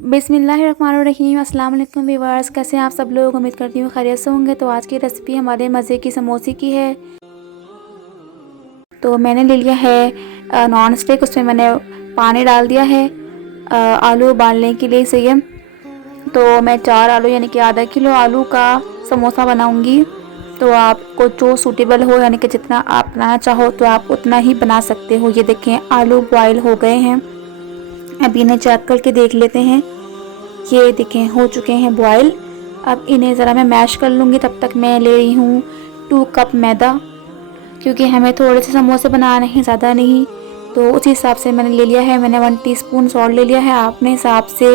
बिस्मिल्लाहिर्रहमानिर्रहीम। अस्सलाम वालेकुम व्यूअर्स, कैसे हैं आप सब लोग। उम्मीद करती हूँ खैरियत से होंगे। तो आज की रेसिपी हमारे मज़े की समोसे की है। तो मैंने ले लिया है नॉन स्टिक, उसमें मैंने पानी डाल दिया है आलू उबालने के लिए। सही है, तो मैं 4 आलू यानी कि आधा किलो आलू का समोसा बनाऊँगी। तो आपको जो सूटेबल हो यानी कि जितना आप बनाना चाहो तो आप उतना ही बना सकते हो। ये देखें आलू बॉयल हो गए हैं, अब इन्हें चेक करके देख लेते हैं। ये देखें हो चुके हैं बॉयल। अब इन्हें ज़रा मैं मैश कर लूँगी। तब तक मैं ले रही हूँ 2 कप मैदा, क्योंकि हमें थोड़े से समोसे बनाने हैं, ज़्यादा नहीं। तो उसी हिसाब से मैंने ले लिया है। मैंने 1 टीस्पून सॉल्ट ले लिया है, आपने हिसाब से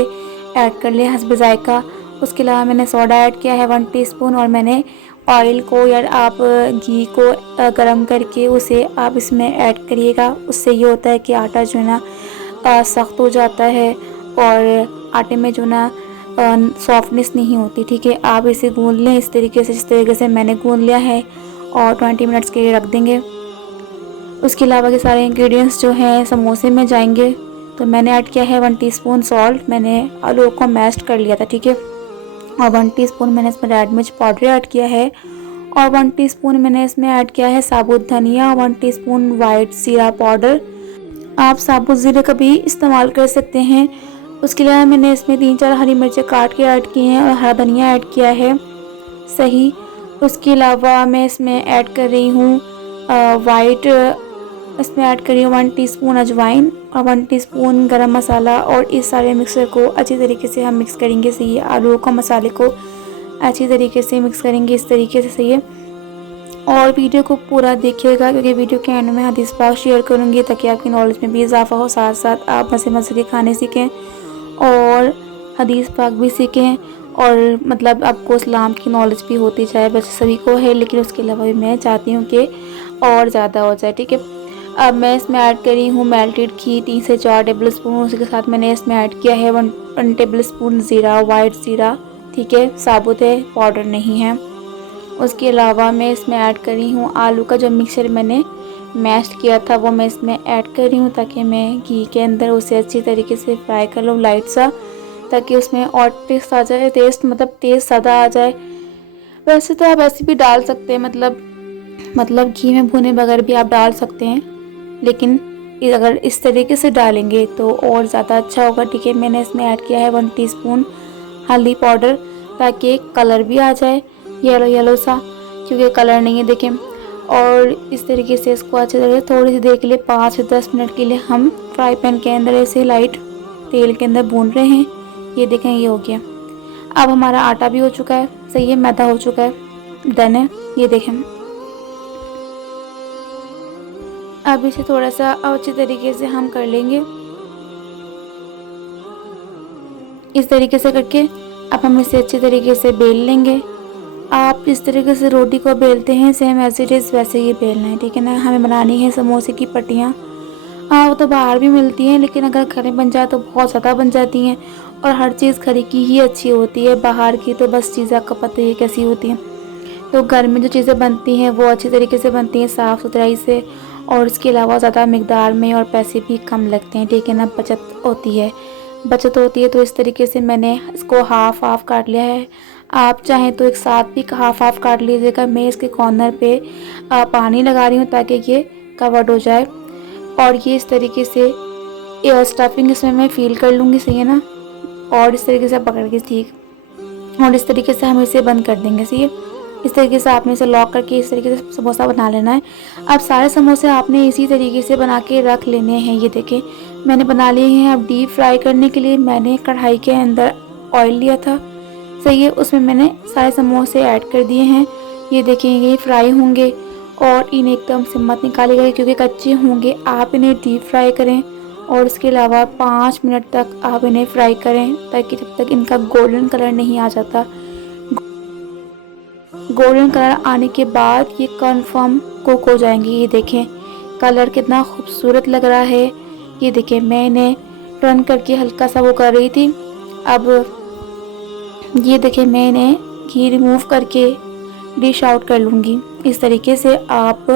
ऐड कर लिया हस्ब ज़ायका। उसके अलावा मैंने सोडा ऐड किया है 1 टीस्पून, और मैंने ऑयल को या आप घी को गरम करके उसे आप इसमें ऐड करिएगा। उससे ये होता है कि आटा जो है ना सख्त हो जाता है और आटे में जो ना सॉफ्टनेस नहीं होती। ठीक है, आप इसे गूंद लें इस तरीके से, जिस तरीके से मैंने गूंद लिया है, और 20 मिनट्स के लिए रख देंगे। उसके अलावा के सारे इंग्रेडिएंट्स जो हैं समोसे में जाएंगे। तो मैंने ऐड किया है 1 टीस्पून सॉल्ट, मैंने आलू को मैश कर लिया था। ठीक है, और 1 टीस्पून मैंने इसमें रेड मिर्च पाउडर ऐड किया है, और 1 टीस्पून मैंने इसमें ऐड किया है साबुत धनिया, 1 टीस्पून वाइट जीरा पाउडर। आप साबुत ज़ीरे का भी इस्तेमाल कर सकते हैं। उसके अलावा मैंने इसमें 3-4 हरी मिर्चें काट के ऐड की हैं, और हरा धनिया ऐड किया है। सही, उसके अलावा मैं इसमें ऐड कर रही हूँ इसमें ऐड कर रही हूँ 1 टीस्पून अजवाइन और 1 टीस्पून गरम मसाला, और इस सारे मिक्सर को अच्छी तरीके से हम मिक्स करेंगे। सही है, आलू का मसाले को अच्छी तरीके से मिक्स करेंगे इस तरीके से। सही है, और वीडियो को पूरा देखिएगा, क्योंकि वीडियो के एंड में हदीस पाक शेयर करूँगी, ताकि आपकी नॉलेज में भी इजाफा हो, साथ साथ आप मज़े मज़े के खाने सीखें और हदीस पाक भी सीखें, और मतलब आपको इस्लाम की नॉलेज भी होती जाए। बस सभी को है, लेकिन उसके अलावा भी मैं चाहती हूँ कि और ज़्यादा हो जाए। ठीक है, अब मैं इसमें ऐड कर रही हूँ मेल्टेड घी 3 से 4 टेबल स्पून। उसके साथ मैंने इसमें ऐड किया है 1 टेबल स्पून ज़ीरा, वाइट ज़ीरा। ठीक है, साबुत है, पाउडर नहीं है। उसके अलावा मैं इसमें ऐड कर रही हूँ आलू का जो मिक्सचर मैंने मैश किया था, वो मैं इसमें ऐड कर रही हूँ, ताकि मैं घी के अंदर उसे अच्छी तरीके से फ्राई कर लूँ लाइट सा, ताकि उसमें और टेस्ट आ जाए। टेस्ट मतलब टेस्ट ज़्यादा आ जाए। वैसे तो आप ऐसे भी डाल सकते हैं, मतलब घी में भुने बगैर भी आप डाल सकते हैं, लेकिन अगर इस तरीके से डालेंगे तो और ज़्यादा अच्छा होगा। ठीक है, मैंने इसमें ऐड किया है 1 टीस्पून हल्दी पाउडर, ताकि कलर भी आ जाए येलो येलो सा, क्योंकि कलर नहीं है देखें। और इस तरीके से इसको अच्छे तरह से थोड़ी सी देर के लिए 5 से 10 मिनट के लिए हम फ्राई पैन के अंदर ऐसे लाइट तेल के अंदर भून रहे हैं। ये देखें, ये हो गया। अब हमारा आटा भी हो चुका है। सही है, मैदा हो चुका है, डन है। ये देखें, अब इसे थोड़ा सा अच्छी तरीके से हम कर लेंगे इस तरीके से करके। अब हम इसे अच्छी तरीके से बेल लेंगे। आप इस तरीके से रोटी को बेलते हैं सेम एज इट इज़, वैसे ही बेलना है। ठीक है ना, हमें बनानी है समोसे की पट्टियाँ। वो तो बाहर भी मिलती हैं, लेकिन अगर घर में बन जाए तो बहुत ज़्यादा बन जाती हैं, और हर चीज़ घर की ही अच्छी होती है। बाहर की तो बस चीज़ें आपको पता ही कैसी होती हैं। तो घर में जो चीज़ें बनती हैं वो अच्छी तरीके से बनती हैं, साफ़ सुथराई से, और इसके अलावा ज़्यादा मकदार में, और पैसे भी कम लगते हैं। ठीक है ना, बचत होती है। तो इस तरीके से मैंने इसको हाफ़ हाफ़ काट लिया है। आप चाहें तो एक साथ भी हाफ़ हाफ़ काट लीजिएगा। मैं इसके कॉर्नर पे पानी लगा रही हूँ, ताकि ये कवर्ड हो जाए, और ये इस तरीके से स्टफिंग इसमें मैं फील कर लूँगी। सही है ना, और इस तरीके से पकड़ के, ठीक, और इस तरीके से हम इसे बंद कर देंगे। सही है, इस तरीके से आपने इसे लॉक करके इस तरीके से समोसा बना लेना है। अब सारे समोसे आपने इसी तरीके से बना के रख लेने हैं। ये देखें, मैंने बना लिए हैं। अब डीप फ्राई करने के लिए मैंने कढ़ाई के अंदर ऑयल लिया था। सही है, उसमें मैंने सारे समोसे ऐड कर दिए हैं। ये देखें, ये फ्राई होंगे, और इन्हें एकदम से मत निकालिएगा, क्योंकि कच्चे होंगे। आप इन्हें डीप फ्राई करें, और इसके अलावा 5 मिनट तक आप इन्हें फ्राई करें, ताकि जब तक इनका गोल्डन कलर नहीं आ जाता। गोल्डन कलर आने के बाद ये कंफर्म कुक हो जाएंगी। ये देखें, कलर कितना खूबसूरत लग रहा है। ये देखें, मैं इन्हें टर्न करके हल्का सा वो कर रही थी। अब ये देखें, मैं इन्हें घी रिमूव करके डिश आउट कर लूँगी। इस तरीके से आप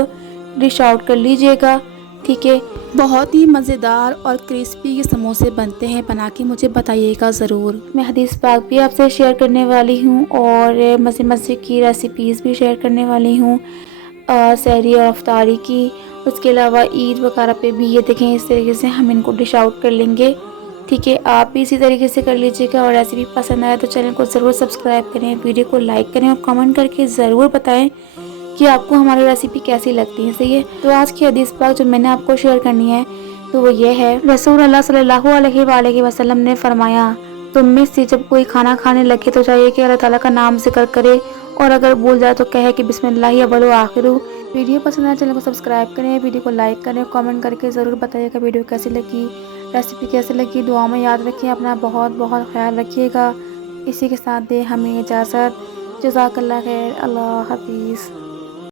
डिश आउट कर लीजिएगा। ठीक है। बहुत ही मज़ेदार और क्रिस्पी ये समोसे बनते हैं, बना के मुझे बताइएगा ज़रूर। मैं हदीस पाक भी आपसे शेयर करने वाली हूँ और मज़े मज़े की रेसिपीज़ भी शेयर करने वाली हूँ, सहरी और अफ्तारी की। उसके अलावा ईद वगैरह पे भी ये देखें इस तरीके से हम इनको डिश आउट कर लेंगे। ठीक है, आप भी इसी तरीके से कर लीजिएगा। और रेसिपी पसंद आए तो चैनल को ज़रूर सब्सक्राइब करें, वीडियो को लाइक करें और कमेंट करके ज़रूर बताएं कि आपको हमारी रेसिपी कैसी लगती है। सही है, तो आज की हदीस पाक जो मैंने आपको शेयर करनी है तो वो ये है, रसूल अल्लाह सल्लल्लाहु अलैहि वसल्लम ने फरमाया, तुम में से जब कोई खाना खाने लगे तो चाहिए कि अल्लाह ताला का नाम जिक्र करे, और अगर भूल जाए तो कहे कि बिस्मिल्लाहि अव्वलु आखिरु। वीडियो पसंद आए चैनल को सब्सक्राइब करें, वीडियो को लाइक करें, कमेंट करके ज़रूर बताइएगा वीडियो कैसी लगी, रेसिपी कैसी लगी। दुआ में याद रखिए, अपना बहुत बहुत ख्याल रखिएगा। इसी के साथ दे हमें इजाज़त। जज़ाकल्लाह खैर, अल्लाह हाफिज़।